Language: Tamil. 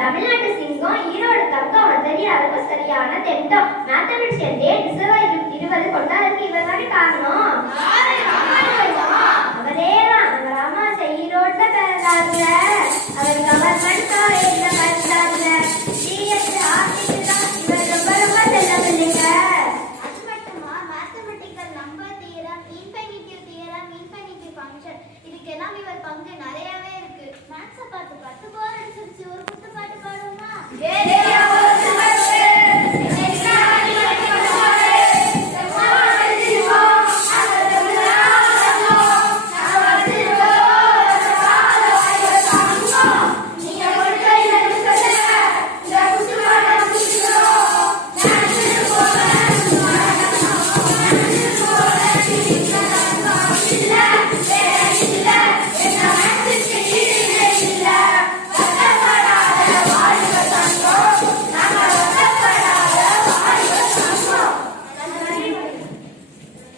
தமிழ்நாட்டு சிங்கம் ஈரோடு தங்கம் தெரியாதப்ப சரியான திட்டம். மேத்தமெட்டிஷியன் டே டிசம்பர் 20 கொண்டாடுறதுக்கு இவர் தானே காரணம். அவரேதான் அவர் அம்மா ஈரோட்ல பிறந்தாங்க. அவர் கவர்மெண்ட் காலேஜ்ல படிச்சாங்க. டிஎஸ் ஆர்டிஸ்ட் தான் இவர் ரொம்ப ரொம்ப செல்லம் இல்லைங்க. அது மட்டுமா mathematical number theorem, infinitive theorem, infinitive function இதுக்கெல்லாம் இவர் பங்கு நிறையவே இருக்கு. மேத்ஸை பார்த்து பார்த்து போர் அடிச்சிருச்சு. ஒரு குத்து பாட்டு பாடுவோமா?